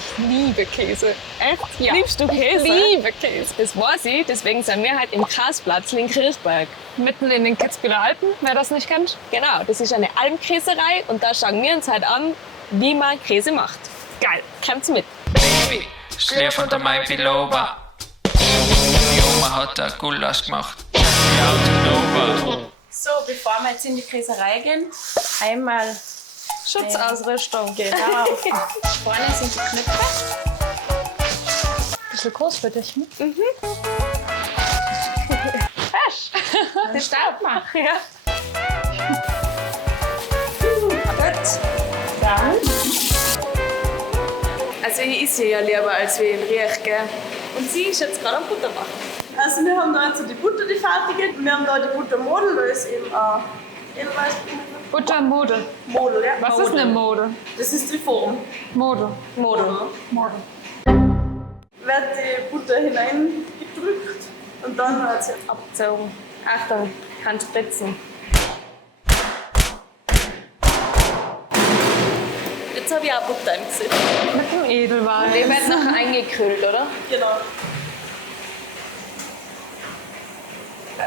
Ich liebe Käse. Echt? Ja. Liebst du Käse? Ich liebe Käse. Das weiß ich, deswegen sind wir halt im Kasplatz in Kirchberg. Mitten in den Kitzbüheler Alpen, wer das nicht kennt. Genau, das ist eine Almkäserei und da schauen wir uns halt an, wie man Käse macht. Geil. Kommt's mit. Baby, schläf unter mein Pullover. Die Oma hat ein Gulasch gemacht. So, bevor wir jetzt in die Käserei gehen, einmal Schutzausrüstung. genau. Vorne sind die Knöpfe. Bisschen groß für dich, hm? Fesch. Das starten wir. Ja. Gut. Dann. Also ich esse ja lieber, als wie ich rieche, gell? Und sie ist jetzt gerade am Butter machen. Also wir haben da jetzt die Butter, die fertige. Wir haben da die Buttermodel, da ist eben Edelweiß. Buttermode. Model, ja. Was ist eine Mode? Das ist die Form. Mode. Model. Mode. Wird die Butter hineingedrückt und dann wird sie Abgezogen. Achtung, kann spritzen. Jetzt habe ich auch Butter im Gesicht. Mit dem Edelweiß. Die wird nachher eingekühlt, oder? genau.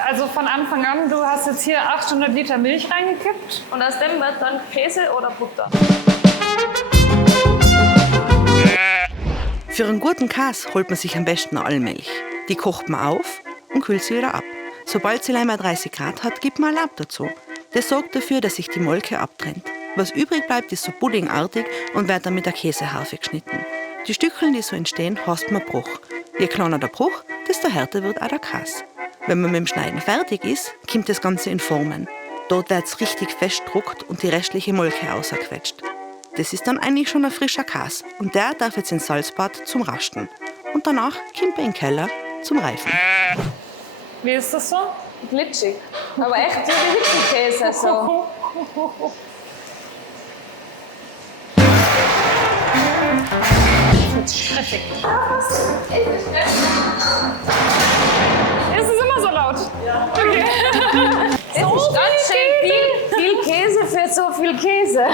Also von Anfang an, du hast jetzt hier 800 Liter Milch reingekippt. Und aus dem wird dann Käse oder Butter. Für einen guten Käse holt man sich am besten Almilch. Die kocht man auf und kühlt sie wieder ab. Sobald sie einmal 30 Grad hat, gibt man Laub dazu. Das sorgt dafür, dass sich die Molke abtrennt. Was übrig bleibt, ist so puddingartig und wird dann mit der Käseharfe geschnitten. Die Stückeln, die so entstehen, heißt man Bruch. Je kleiner der Bruch, desto härter wird auch der Käse. Wenn man mit dem Schneiden fertig ist, kommt das Ganze in Formen. Dort wird es richtig festgedruckt und die restliche Molke rausgequetscht. Das ist dann eigentlich schon ein frischer Käse und der darf jetzt ins Salzbad zum Rasten. Und danach kommt er in den Keller zum Reifen. Wie ist das so? Glitschig. Aber echt wie Hüttenkäse. So. Stressig. Ist es immer so laut? Ja. Okay. So ganz schön viel Käse für so viel Käse.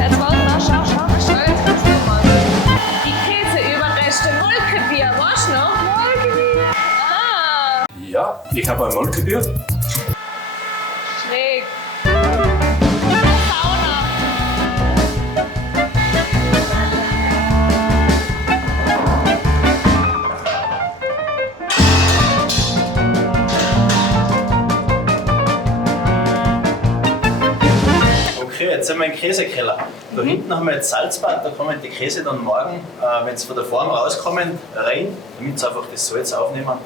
Jetzt warte mal, schau. Die Käseüberreste, Molkebier, weißt du noch? Molkebier. Ah, Ja, ich habe ein Molkebier. schräg. Sauna. Okay, jetzt sind wir im Käsekeller. Da hinten haben wir jetzt Salzbad, da kommen die Käse dann morgen, wenn sie von der Form rauskommen, rein, damit sie einfach das Salz aufnehmen und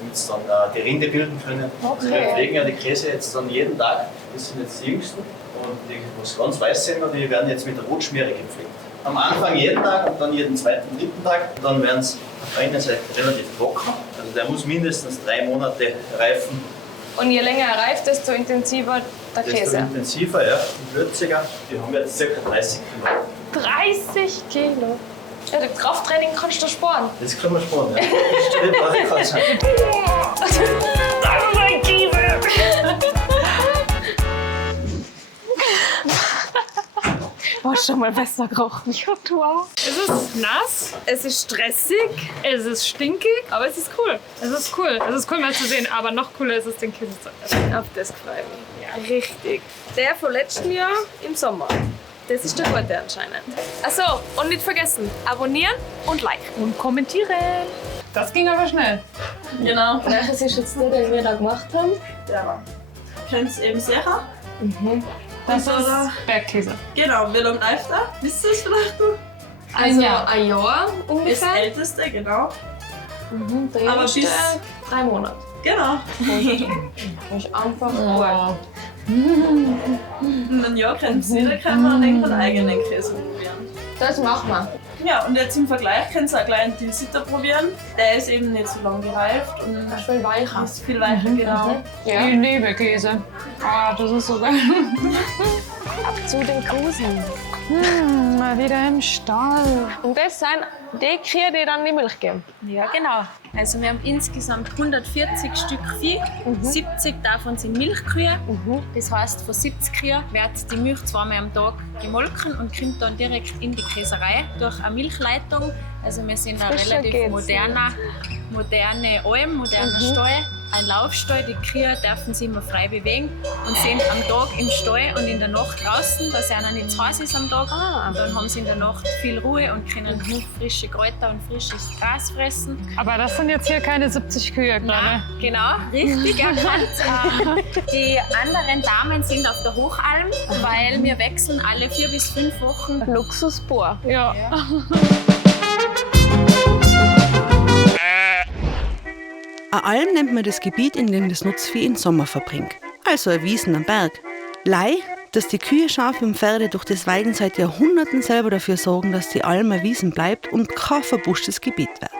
damit sie dann die Rinde bilden können. Also wir pflegen ja die Käse jetzt dann jeden Tag, das sind jetzt die Jüngsten. Und die, was ganz weiß sind, die werden jetzt mit der Rotschmiere gepflegt. Am Anfang jeden Tag und dann jeden zweiten, dritten Tag. Dann werden sie auf der einen Seite relativ trocken, also der muss mindestens 3 Monate reifen. Und je länger er reift, desto intensiver der Desto Käse. intensiver, ja, und würziger. Die haben jetzt ca. 30 Kilo. 30 Kilo. Ja, das Krafttraining kannst du sparen. Das können wir sparen, ja. Das kann sein. Das ist ein Käse. Oh, schon mal besser gerochen. Wow. Es ist nass, es ist stressig, es ist stinkig, aber es ist cool. Es ist cool. Es ist cool mal zu sehen, aber noch cooler ist es, den Käse zu essen. Auf das freue ich mich. Ja, richtig. Der von letztem Jahr im Sommer. Das ist der gute anscheinend. Achso, und nicht vergessen, abonnieren und liken. Und kommentieren. Das ging aber schnell. Genau. Welches ist jetzt der, den wir da gemacht haben? Ja. Könnt ihr eben sehen? Das Und so ist Bergkäse. Genau, wie lange reift er? Wisst ihr es vielleicht noch? Also Jahr. ein Jahr Das ungefähr. älteste, genau. Der aber jüngste bis- 3 Monate. Genau. Das ist einfach Oh. In einem Jahr könnt ihr jeder einen eigenen Käse probieren. Das machen wir. Ja, und jetzt im Vergleich könnt ihr auch gleich einen Tilsiter probieren. Der ist eben nicht so lang gereift und Viel weicher. ist viel weicher, genau. Ja. Ich liebe Käse. Ah, das ist so geil. Zu den Kusen. Mal wieder im Stall. Und das sind die Kühe, die dann die Milch geben. Ja, genau. Also wir haben insgesamt 140 Stück Vieh. 70 davon sind Milchkühe. Das heißt, von 70 Kühen wird die Milch zweimal am Tag gemolken und kommt dann direkt in die Käserei durch eine Milchleitung. Also wir sind ein Frischer relativ geht's, moderne Alm, moderner Stall. Ein Laufstall, die Kühe dürfen sich immer frei bewegen und sind am Tag im Stall und in der Nacht draußen, dass es ihnen nicht zu heiß ist am Tag. Und dann haben sie in der Nacht viel Ruhe und können frische Kräuter und frisches Gras fressen. Aber das sind jetzt hier keine 70 Kühe, glaube Ja, genau, richtig erkannt. Die anderen Damen sind auf der Hochalm, weil wir wechseln alle 4 bis 5 Wochen. Luxusbohr. ich. Ja. Eine Alm nennt man das Gebiet, in dem das Nutzvieh den Sommer verbringt. Also eine Wiesen am Berg. Lei, dass die Kühe, Schafe und Pferde durch das Weiden seit Jahrhunderten selber dafür sorgen, dass die Alm eine Wiesen bleibt und kein verbuschtes Gebiet wird.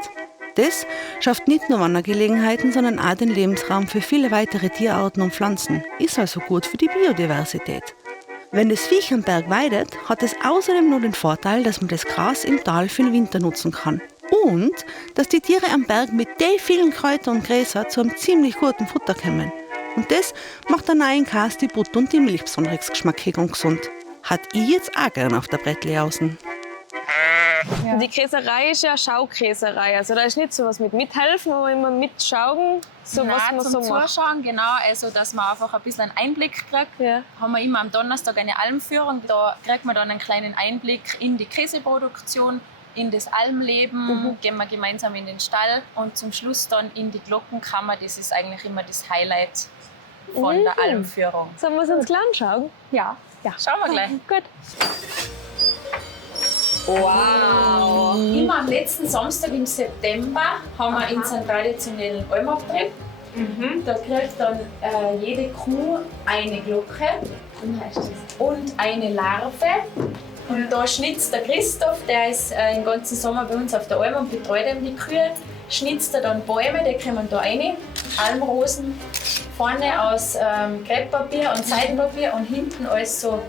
Das schafft nicht nur Wandergelegenheiten, sondern auch den Lebensraum für viele weitere Tierarten und Pflanzen. Ist also gut für die Biodiversität. Wenn das Viech am Berg weidet, hat es außerdem noch den Vorteil, dass man das Gras im Tal für den Winter nutzen kann. Und dass die Tiere am Berg mit den vielen Kräutern und Gräsern zu einem ziemlich guten Futter kommen. Und das macht den neuen Käse, die Butter und die Milch besonders geschmackig und gesund. Hat ich jetzt auch gern auf der Brettle außen. Die Käserei ist ja eine Schaukäserei. Also da ist nicht so was mit mithelfen, aber immer mitschauen, so was man zum so macht. Zuschauen, genau, also dass man einfach ein bisschen einen Einblick kriegt. Ja. Haben wir immer am Donnerstag eine Almführung. Da kriegt man dann einen kleinen Einblick in die Käseproduktion, in das Almleben, gehen wir gemeinsam in den Stall und zum Schluss dann in die Glockenkammer. Das ist eigentlich immer das Highlight von der Almführung. Sollen wir uns gleich anschauen? Ja, schauen wir gleich. Gut. Wow! Immer am letzten Samstag im September haben wir unseren traditionellen Almabtrieb. Da kriegt dann jede Kuh eine Glocke und eine Larve. Und da schnitzt der Christoph, der ist den ganzen Sommer bei uns auf der Alm und betreut eben die Kühe, schnitzt er dann Bäume, die kommen da rein, Almrosen, vorne aus Krepppapier und Seidenpapier und hinten alles so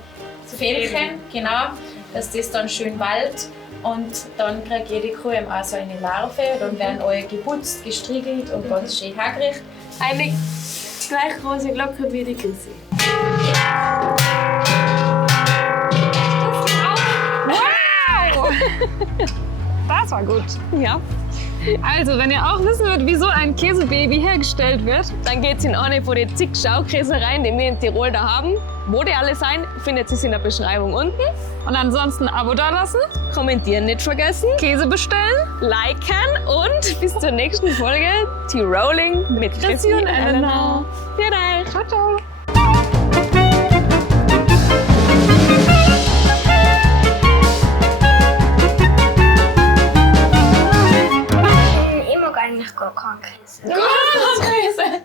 Fähnchen, genau, dass das dann schön wallt. Und dann kriegt jede Kuh eben auch so eine Larve, dann werden alle geputzt, gestriegelt und ganz schön hergerichtet. Eine gleich große Glocke wie die Chrissy. Das war gut. Ja. Also, wenn ihr auch wissen wollt, wieso ein Käsebaby hergestellt wird, Dann geht's in eine von den zig Schaukäsereien, die wir in Tirol da haben. Wo die alle sein, findet ihr in der Beschreibung unten. und ansonsten ein Abo dalassen, Kommentieren nicht vergessen, Käse bestellen. liken und bis zur nächsten Folge Tiroling mit Chrissy und Elena. Vielen Dank. Ciao, ciao. Ich mag eigentlich gar keinen Käse. Käse!